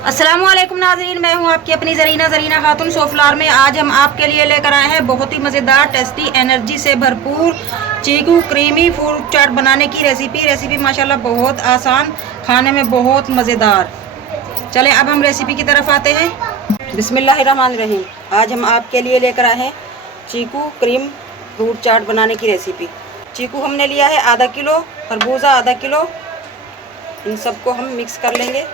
अस्सलाम वालेकुम नाज़रीन, मैं हूं आपकी अपनी ज़रीना खातून सोफलार में। आज हम आपके लिए लेकर आए हैं बहुत ही मज़ेदार, टेस्टी, एनर्जी से भरपूर चीकू क्रीमी फ्रूट चाट बनाने की रेसिपी माशाल्लाह बहुत आसान, खाने में बहुत मज़ेदार। चलें अब हम रेसिपी की तरफ आते हैं। बिस्मिल्लाहिर्रहमानिर्रहीम। आज हम आपके लिए लेकर आए हैं चीकू क्रीम फ्रूट चाट बनाने की रेसिपी। चीकू हमने लिया है आधा किलो, खरबूजा आधा किलो। इन सबको हम मिक्स कर लेंगे।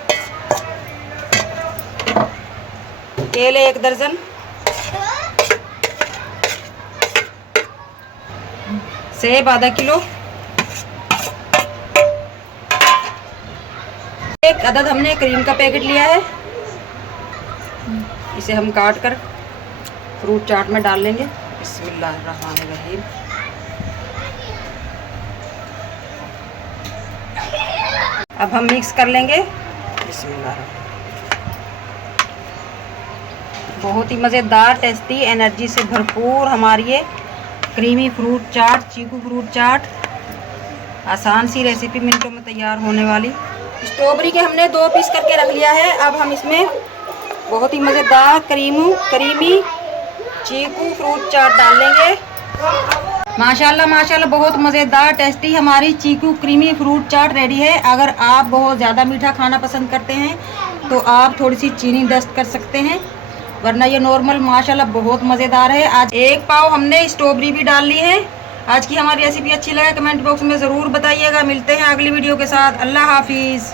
केले 1 दर्जन, सेब आधा किलो, 1 अदद हमने क्रीम का पैकेट लिया है। इसे हम काट कर फ्रूट चाट में डाल लेंगे। बिस्मिल्लाहिर्रहमानिर्रहीम। अब हम मिक्स कर लेंगे। बिस्मिल्लाह। बहुत ही मज़ेदार, टेस्टी, एनर्जी से भरपूर हमारी ये क्रीमी फ्रूट चाट, चीकू फ्रूट चाट, आसान सी रेसिपी, मिनटों में तैयार होने वाली। स्ट्रॉबेरी के हमने 2 पीस करके रख लिया है। अब हम इसमें बहुत ही मज़ेदार क्रीमी चीकू फ्रूट चाट डाल लेंगे। माशाल्लाह माशाल्लाह, बहुत मज़ेदार, टेस्टी हमारी चीकू क्रीमी फ्रूट चाट रेडी है। अगर आप बहुत ज़्यादा मीठा खाना पसंद करते हैं तो आप थोड़ी सी चीनी डस्ट कर सकते हैं, वरना ये नॉर्मल माशाल्लाह बहुत मज़ेदार है। आज 1 पाव हमने स्ट्रॉबेरी भी डाल ली है। आज की हमारी रेसिपी अच्छी लगे कमेंट बॉक्स में ज़रूर बताइएगा। मिलते हैं अगली वीडियो के साथ। अल्लाह हाफिज़।